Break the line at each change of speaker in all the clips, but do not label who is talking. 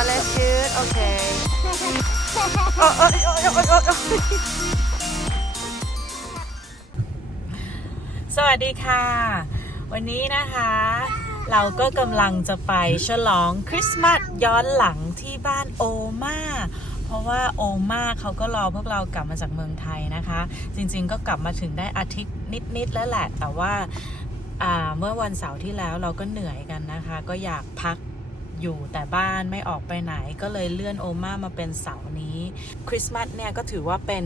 อโอเคโอ้โอ้โอ้โอ้สวัสดีค่ะ วันนี้นะคะเราก็กำลังจะไปฉลองคริสต์มาส ย้อนหลังที่บ้านโอมาเพราะว่าโอมาเขาก็รอพวกเรากลับมาจากเมืองไทยนะคะ จริงๆ ก็กลับมาถึงได้อาทิตย์นิดๆแล้วแหละ แต่ว่าเมื่อวันเสาร์ที่แล้วเราก็เหนื่อยกันนะคะ ก็อยากพักอยู่แต่บ้านไม่ออกไปไหนก็เลยเลื่อนโอมามาเป็นเสาร์นี้คริสต์มาสเนี่ยก็ถือว่าเป็น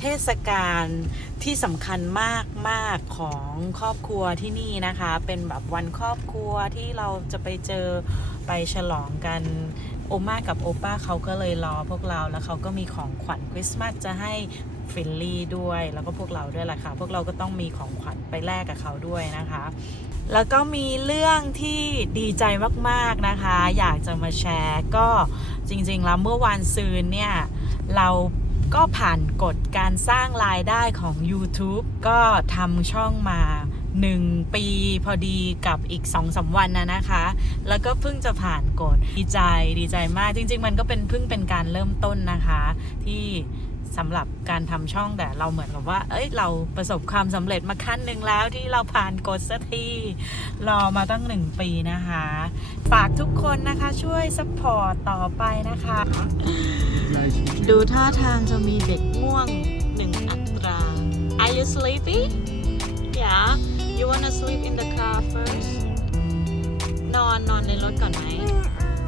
เทศกาลที่สำคัญมากมากของครอบครัวที่นี่นะคะ เป็นแบบวันครอบครัวที่เราจะไปเจอไปฉลองกันโอมากับโอป้าเขาก็เลยรอพวกเราแล้วเขาก็มีของขวัญคริสต์มาสจะให้ฟิลลี่ด้วย แล้วก็พวกเราด้วยล่ะค่ะ พวกเราก็ต้องมีของขวัญไปแลกกับเขาด้วยนะคะแล้วก็มีเรื่องที่ดีใจมาก ๆ นะคะ อยากจะมาแชร์ก็จริง ๆ แล้วเมื่อวานซืนเนี่ย เราก็ผ่านกฎการสร้างรายได้ของ YouTube ก็ทำช่องมา 1 ปีพอดีกับอีก 2-3สวันนะนะคะ แล้วก็เพิ่งจะผ่านกฎดีใจดีใจมากจริง ๆ มันก็เป็นเพิ่งเป็นการเริ่มต้นนะคะที่สำหรับการทำช่องแต่เราเหมือนกับว่า เอ้ย เราประสบความสำเร็จมาขั้นหนึ่งแล้วที่เราผ่านกฎสักที รอมาตั้งหนึ่งปีนะคะ ฝากทุกคนนะคะช่วยสปอร์ตต่อไปนะคะ ดูท่าทางจะมีเด็กง่วงหนึ่งอัตรา Are you sleepy? Yeah. You wanna sleep in the car first? นอนนอนในรถก่อนไหม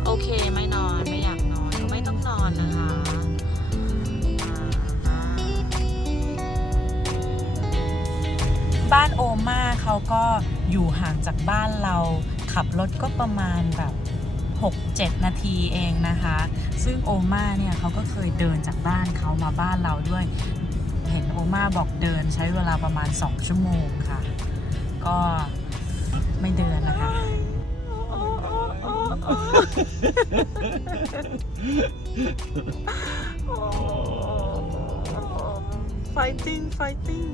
โอเคไม่นอนไม่อยากนอนก็ไม่ต้องนอนนะคะบ้านโอมาเขาก็อยู่ห่างจากบ้านเราขับรถก็ประมาณแบบ 6-7 นาทีเองนะคะ ซึ่งโอมาเนี่ยเขาก็เคยเดินจากบ้านเขามาบ้านเราด้วยเห็นโอมาบอกเดินใช้เวลาประมาณ 2 ชั่วโมงค่ะ ก็ไม่เดินนะคะ fighting fighting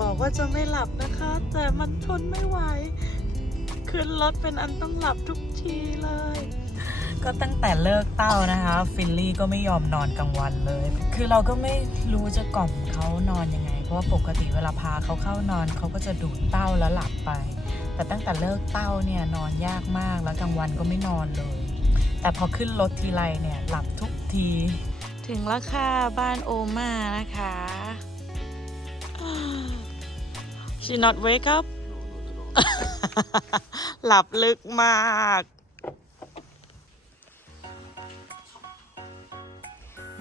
บอกว่าจะไม่หลับนะคะ แต่มันทนไม่ไหวขึ้นรถเป็นอันต้องหลับทุกทีเลย ก็ตั้งแต่เลิกเต้านะคะ ฟิลลี่ก็ไม่ยอมนอนกลางวันเลย คือเราก็ไม่รู้จะกล่อมเขานอนยังไง เพราะว่าปกติเวลาพาเขาเข้านอนเขาก็จะดูดเต้าแล้วหลับไป แต่ตั้งแต่เลิกเต้าเนี่ยนอนยากมากแล้วกลางวันก็ไม่นอนเลย แต่พอขึ้นรถทีไรเนี่ยหลับทุกทีถึงแล้วค่ะบ้านโอมานะคะ she not wake up หลับลึกมาก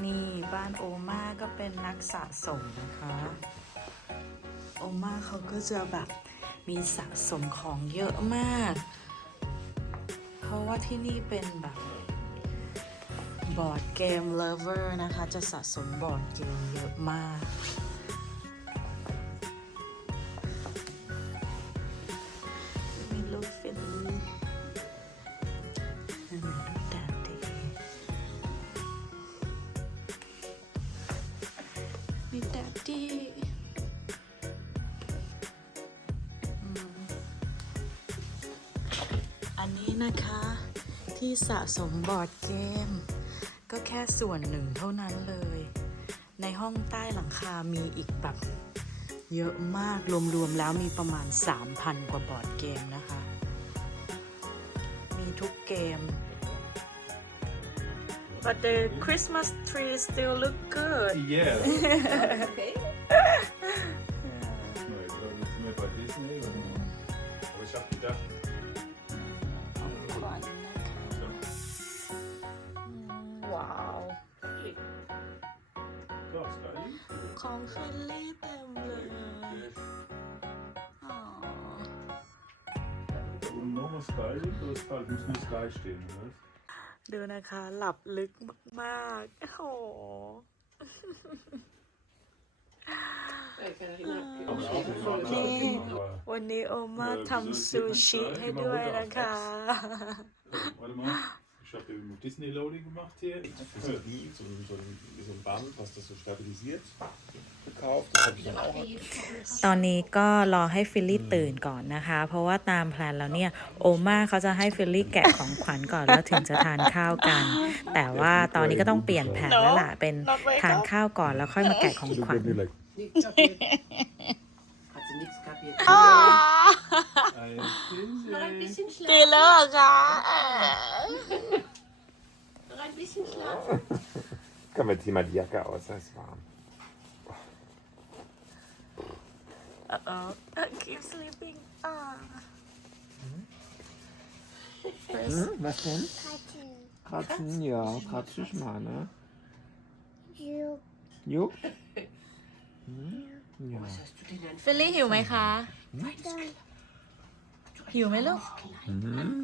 นี่บ้านโอมาก็เป็นนักสะสมนะคะ โอมาเขาก็จะแบบมีสะสมของเยอะมาก เพราะว่าที่นี่เป็นแบบบอร์ดเกมเลเวอร์นะคะ จะสะสมบอร์ดเกมเยอะมากสะสมบอร์ดเกม ก็แค่ส่วนหนึ่งเท่านั้นเลย ในห้องใต้หลังคามีอีกแบบเยอะมากรวมๆแล้วมีประมาณ3,000กว่าบอร์ดเกมนะคะ มีทุกเกม But the Christmas tree still look good.
Yeah. okay. Disney. I wish I c o u t d definitely.
ของเฟลลี่เต็มเลยอออ๋นนสสกตตละดูนะคะ หลับลึกมากๆ โอ้โหเนี่วันนี้โอมาทำซูชิให้ด้วยนะคะ Ich habe eben Disney Loading gemacht hier. Ich habe die, so, so, so ein Band, was das so stabilisiert, gekauft. Das habe ich dann auch. ตอนนี้ก็รอให้ฟิลลี่ตื่นก่อนนะคะ เพราะว่าตามแพลนแล้วเนี่ยโอมาเขาจะให้ฟิลลี่แกะของขวัญก่อนแล้วถึงจะทานข้าวกัน แต่ว่าตอนนี้ก็ต้องเปลี่ยนแผนแล้วล่ะเป็นทานข้าวก่อนแล้วค่อยมาแกะของขวัญ Aa! Ah. Noch ein bisschen Die schlafen. Noch ein bisschen schlafen. Komm, jetzt zieh mal die Jacke aus, das ist warm. Oh oh I Keep sleeping. Ah. Hm, was denn? Kratzen. Kratzen? Ja, kratz dich mal, ne? Jupp. Jupp? Hm? เฟลลี่หิวไหมคะหิวไหมลูก oh, ne? Mhm.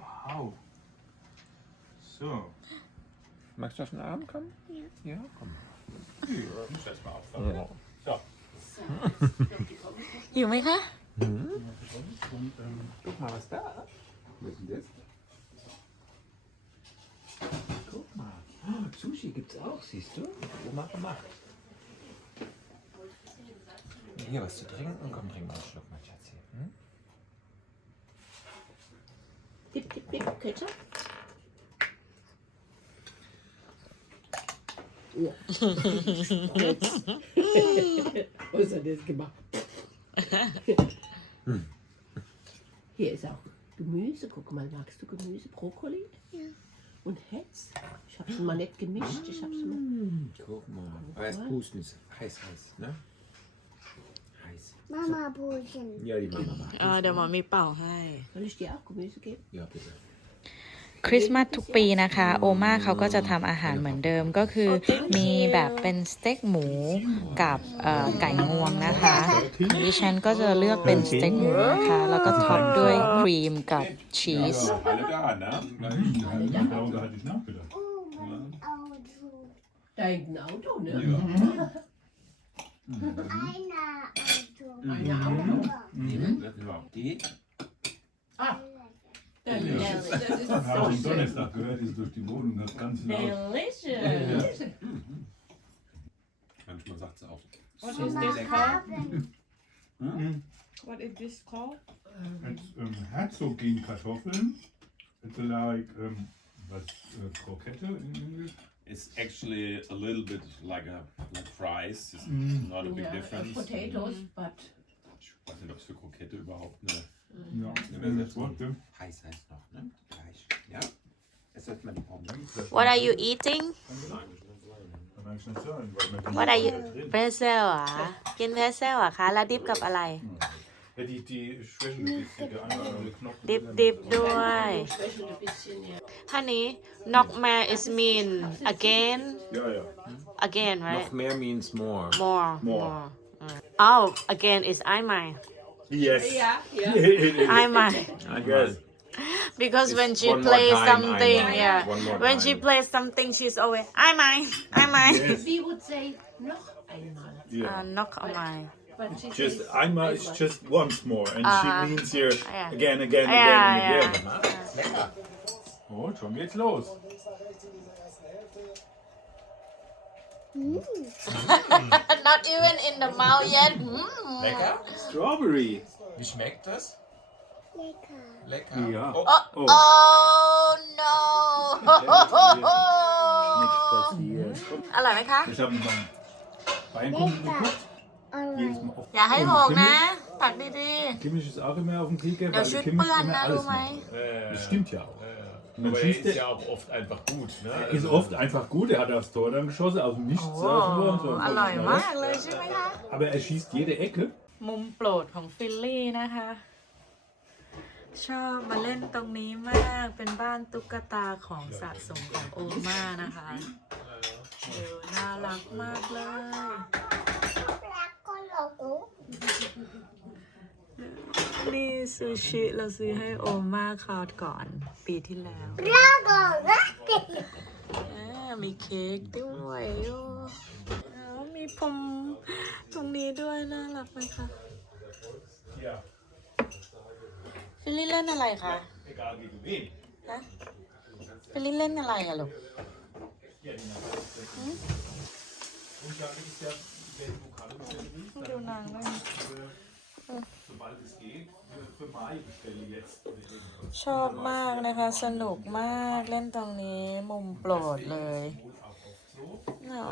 Wow. So. Magst du auf den Arm kommen? Ja. komm. Ja, muss erst หิวไหมคะ Mhm. guck mal, was da ist. Was ist das? Guck mal. Oh, Sushi gibt's auch, siehst du? Oma gemacht. Hier was zu trinken. Komm, trink mal einen Schluck, mein Schatz hier. Hm? Pip, pip, pip, Ketchup. Ja. Oh. Was hat das gemacht? Hm. Hier ist auch Gemüse. Guck mal, magst du Gemüse? Brokkoli? Ja. Und Hetz? Ich hab's mal nicht gemischt. Ich hab's mal. Guck mal. Heiß pusten ist heiß, heiß, ne? เดี妈妈不见。要你妈妈吗？啊，่าให้คริสต์มาสทุกปีนะคะ โอมาเขาก็จะทำอาหารเหมือนเดิมก็คือมีแบบเป็นสเต็กหมูกับไก่งวงนะคะดิฉันก็จะเลือกเป็นสเต็กหมูนะคะ แล้วก็ทอดด้วยครีมกับชีสได้หวจเนี่ย Mhm. Mhm. Ah. Delicious. Das ist so Habe ich am schön. Donnerstag gehört, ist durch die Wohnung das ganze Haus. Delicious. Mhm. Manchmal sagt sie auch. What is this called? Hm? What is this called? Ähm, Herzogin Kartoffeln. It's like um, ähm, was äh, Krokette in Englisch. It's actually a little bit like a like fries. It's Mm. not a big Yeah, difference. potatoes, mm. but Ich weiß nicht, ob es für Krokette überhaupt eine Ja, wenn das wollte. heiß heißt noch, ne? Gleich. Ja. Jetzt sollte man die Pommes. What are you eating? What are you เพรสเซลอ่ะกินเพรสเซลอ่ะคะแล้วดิบกับอะไร die, die schwächende bisschen, der andere Knopf. Dip dip ด้วย honey nokma is mean again Ja, ja. again
right Noch mehr means more. more More.
Mm. oh again is einmal.
Yes. Yeah,
yeah. I my Yes. because when she plays time, I something yeah One more when she plays something she's always I my I my Yes. Sie would say, noch einmal. Yeah. uh, knock on
Just einmal is just once more and she ah. means here ah, again, again, again, again. Lecker. Ah. Und oh, schon geht's los.
Mm. Not even in the mouth yet.
Mm. Lecker? Strawberry. Wie schmeckt das? Lecker. Lecker.
Ja. Oh, oh. oh, oh no. Nichts passiert. Allein, Lecker? Ich habe einen Beinkuchen geguckt. jedes Mal auf. อย่าให้หกนะตักดีๆ Kimmich ist auch immer auf dem Kicker, weil Der Kimmich
immer Schüttbüren, na, du alles mei. macht. Äh, Das stimmt ja auch. Und dann Aber er schießt ist er, ja auch oft einfach gut. Ne? Er ist Also, oft einfach gut, er hat das Tor dann geschossen, aus dem Nichts. โอ้ aus dem Tor
und so. อร่อยมากเลยใช่ไหมคะ
Aber er schießt jede Ecke.
มุมโปรดของฟิลลี่นะคะ ชอบมาเล่นตรงนี้มากเป็นบ้านตุ๊กตาของสะสมของโอมานะคะเออน่ารักมากเลยนี่ซูชิเราซื้อให้โอมาคราวก่อนปีที่แล้วอ่ามีเค้กด้วยออมีผมตรงนี้ด้วย น่ารักไหมคะฟิลิีเล่นอะไรคะฮะฟิลิีเล่นอะไรอะลูกชอบมากนะคะสนุกมากเล่นตรงนี้มุมโปรดเลยหนอ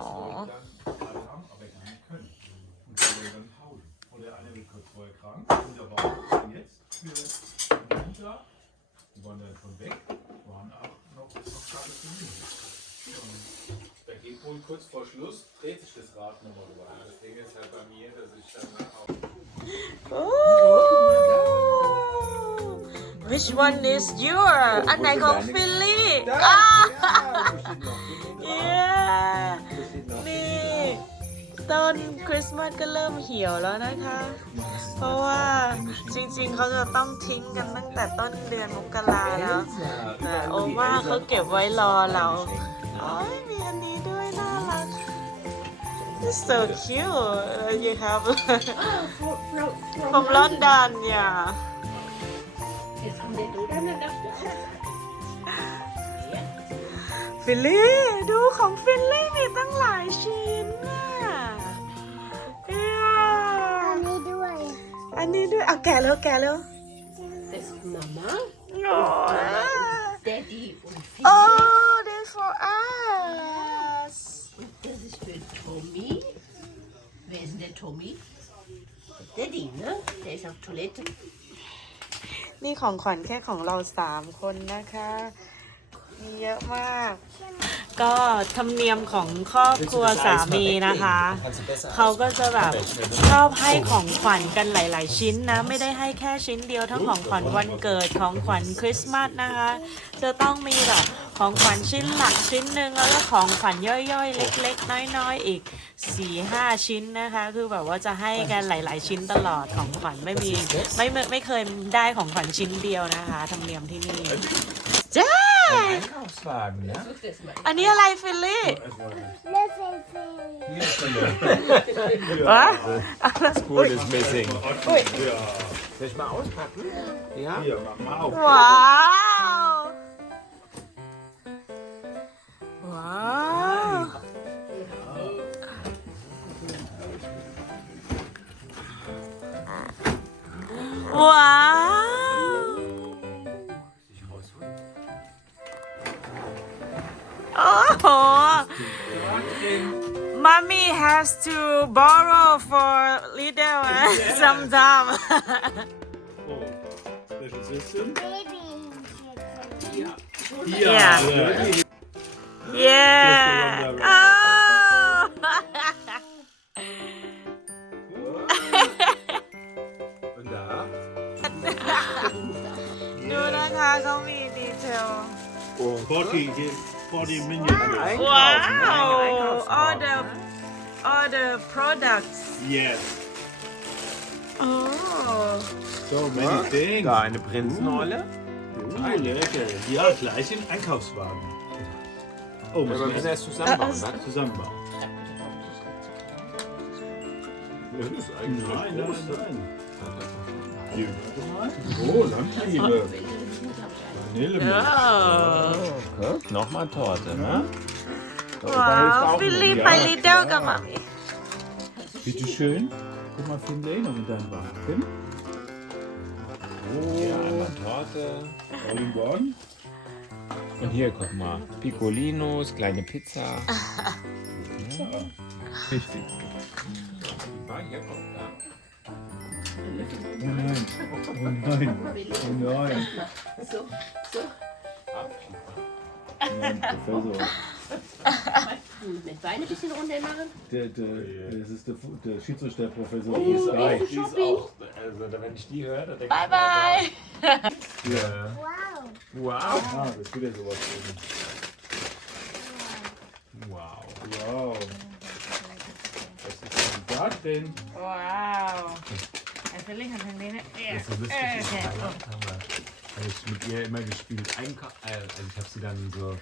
เ Gegenpol kurz vor Schluss dreht sich das Rad nochmal rüber. Ja, Das Ding ist halt bei mir, dass ich d a n n auch. Oh. Which one is your Oh, อันไหนของฟ i ลลี่อ้า yeah Yeah. นี e ต้นคริสต์มาสก็เริ่มเหี่ยวแล้วนะคะ เพราะว่าจริงๆเขาจะต้องทิ้งกันตั้งแต่ต้นเดือนมกราแล้วแต่โอมาเขาเก็บไว้รอเราอ๊ย is so cute. You have From, from, from, from London, yeah. Yes, from the London. Yeah. ฟิลลี่ดูของฟิลลี่มีตั้งหลายชิ้นน่ะเน
ี่ยอันนี้ด้วย
This That's Mama, โอ้ oh. Daddy und Philipp. โอ้ this for us This is for Tommy. Wer ist denn der Tommy? Daddy, ne? Der ist auf Toilette. นี่ของขวัญแค่ของเราสามคนนะคะมีเยอะมาก ก็ธรรมเนียมของครอบครัวสามีนะคะ เขาก็จะแบบชอบให้ของขวัญกันหลาย ๆชิ้นนะ ไม่ได้ให้แค่ชิ้นเดียว ทั้งของขวัญวันเกิดของขวัญคริสต์มาสนะคะ จะต้องมีแบบของขวัญชิ้นหลักชิ้นหนึ่งแล้วก็ของขวัญย่อยๆเล็ก ๆ น้อยๆ อีกสี่ห้าชิ้นนะคะ คือแบบว่าจะให้กันหลาย ๆชิ้นตลอดของขวัญไม่มีไม่ไม่เคยได้ของขวัญชิ้นเดียวนะคะธรรมเนียมที่นี่จ้าอันนี้อะไรฟิลลี่วะ Gut ist missing. Soll ich mal auspacken? Ja? Hier, mach mal auf. ว้าวว้าวว้า has to borrow for little uh, Yeah. some time. Oh, Yeah. Yeah. yeah. yeah. Oh. And that. ดูนะคะเขามีดีเทล Oh, 40, 40 minutes. Wow. All the other products. Yes.
Oh. So many things. Da eine Prinzenolle. Ah, uh, uh, lecker. Ja, gleich im Einkaufswagen. Oh, muss man erst zusammenbauen, was? Äh, ne? Zusammenbauen. Das ist eigentlich nein, nein, nein. mal. Oh, Landliebe. Vanillemilch. Ja. Oh, okay. Nochmal Torte, ne?
Wow, oh, Philipp, ja, ein Lidl, ja. Mami.
Bitte schön. Guck mal, Finlay noch in deinem Wagen. Oh. Hier einmal Torte. All in one. Und hier, guck mal. Piccolinos, kleine Pizza. Pizza? Richtig. Oh nein, oh
nein, oh nein. So, so. Nein, Professor. Mit Beine ein bisschen runter machen.
Der, der, das ist der, der Schiedsrichter oh, ist da.
Die ist auch, also wenn ich die höre, dann denke ich Bye bye. Halt ja. Wow. Wow. Ah, das ist wieder sowas oben. Wow. Wow.
Was ist denn das denn? Wow. Also, das ist ein bisschen Äh, Ich Habe mit ihr immer gespielt. Ein, äh, also ich habe sie dann so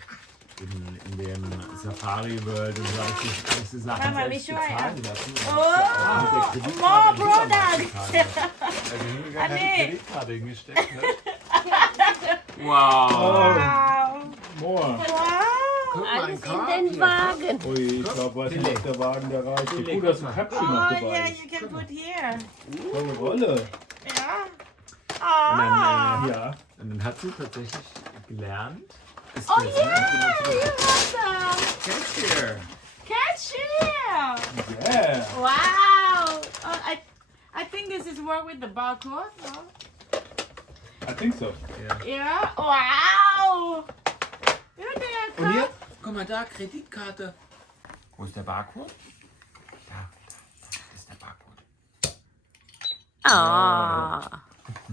in, in dem Safari World und da habe ich, die ich Sachen Mama, bezahlen lassen.
Oh, mit der more products! Also ich habe gar ah, keine Kreditkarte hingesteckt. Ne? Wow. wow. More. Wow. Alles in den Wagen.
Ui, ich glaube, weiß nicht, ob der Wagen der reicht. Wie gut, dass ein Köpfchen oh, noch dabei ist. Oh, yeah,
you can put here. So eine Rolle. Ja.
Ah. Und dann, äh, ah. ja. Und dann hat sie tatsächlich gelernt,
Oh yeah, you have some.
Cashier.
Cashier. Yeah. Wow. Uh, I, I think this is work with the barcode. No? I think so. Yeah. Yeah. Wow.
Und hier, guck mal da, Kreditkarte. Wo ist der Barcode? Da, da, da ist der Barcode. Ah. Oh.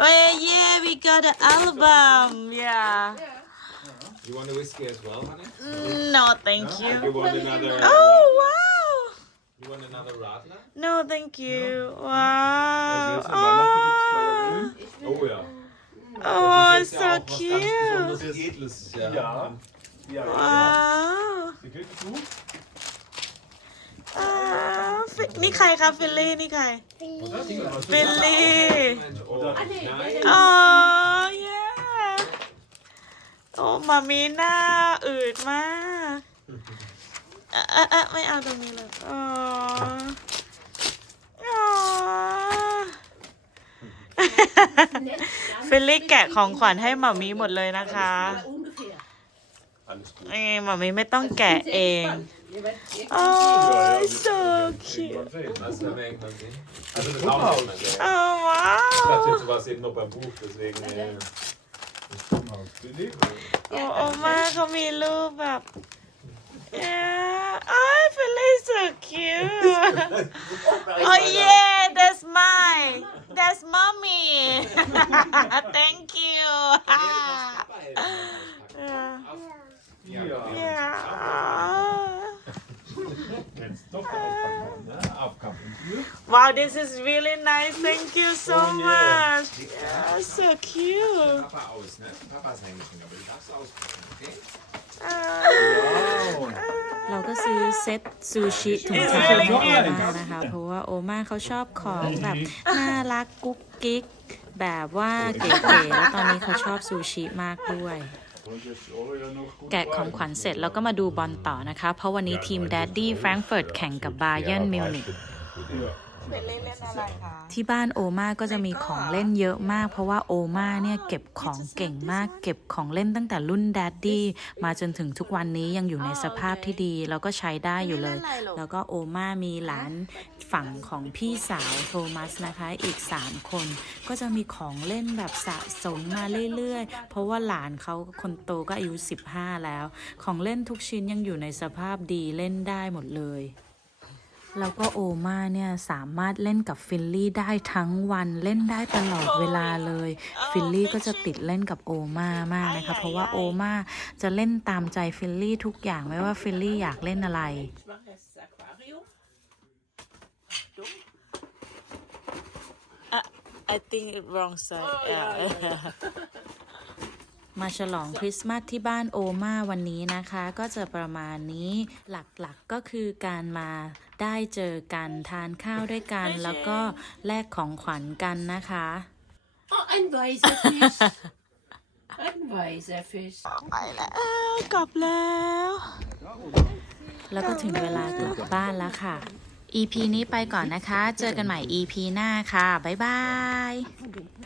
Oh yeah, we got an album. Yeah.
You want a whiskey as well, honey?
Mm, no, thank No? you. You want another? Uh, oh wow. You want another Radler? No, thank you. Wow. Ah. Oh, Oh ja. oh, Das so ganz cute. Edles. Ja. Ja. Ja. Wow. Sie นี่ใครครับฟิลลี่ นี่ใครฟฟิลลีโอ้ยเย้โอ้มามีหน้าอืดมากเออเออไม่เอาตรงนี้เลย อ๋อ้๋อฟลลี่แกะของขวัญให้หมามีหมดเลยนะคะเอ้มามีไม่ต้องแกะเองโอ้ย so cute Also haben wir irgendwann gesehen. Also das haben oh, so cute oh yeah that's my, that's mommy thank you Auf Yeah. Wow, this is really nice. Thank you so Oh, yeah. much. Yeah, so cute. Papa aus, ne? Papa ist eingeschrieben, aber du darfst auspacken, okay? Ah. เราก็ซื้อเซ็ตซูชิถึงที่คุณพ่อมานะคะเพราะว่าโอมาเขาชอบของแบบน่ารักกุ๊กกิ๊กแบบว่าเก๋ๆแล้วตอนนี้เขาชอบซูชิมากด้วยแกะของขวัญเสร็จแล้วก็มาดูบอลต่อนะคะ เพราะวันนี้ทีมแดดดี้แฟรงก์เฟิร์ตแข่งกับบาเยิร์นมิวนิกที่บ้านโอมาก็จะมีของเล่นเยอะมาก เพราะว่าโอมาเนี่ยเก็บของเก่งมากเก็บของเล่นตั้งแต่รุ่นแดดดี้มาจนถึงทุกวันนี้ยังอยู่ในสภาพที่ดี แล้วก็ใช้ได้อยู่เลย แล้วก็โอมามีหลานฝั่งของพี่สาวโทมัสนะคะอีก3คน ก็จะมีของเล่นแบบสะสมมาเรื่อย ๆเพราะว่าหลานเขาคนโตก็อายุ15แล้ว ของเล่นทุกชิ้นยังอยู่ในสภาพดีเล่นได้หมดเลยแล้วก็โอมาเนี่ย สามารถเล่นกับฟิลลี่ได้ทั้งวันเล่นได้ตลอดเวลาเลยฟิลลี่ก็จะติดเล่นกับโอมามากนะคะเพราะว่าโอมาจะเล่นตามใจฟิลลี่ทุกอย่าง ไม่ว่าฟิลลี่อยากเล่นอะไร มาฉลองคริสต์มาสที่บ้านโอมาวันนี้นะคะ ก็จะประมาณนี้หลักๆกก็คือการมาได้เจอกันทานข้าวด้วยกันแล้วก็แลกของขวัญกันนะคะ Oh, ein w e i ß e Fisch. Ein w e i e f i s h ไปแล้วกลับแล้วแล้วก็ถึงเวลากลับบ้านแล้วค่ะ EP นี้ไปก่อนนะคะเจอกันใหม่ EP หน้าค่ะ บ๊ายบาย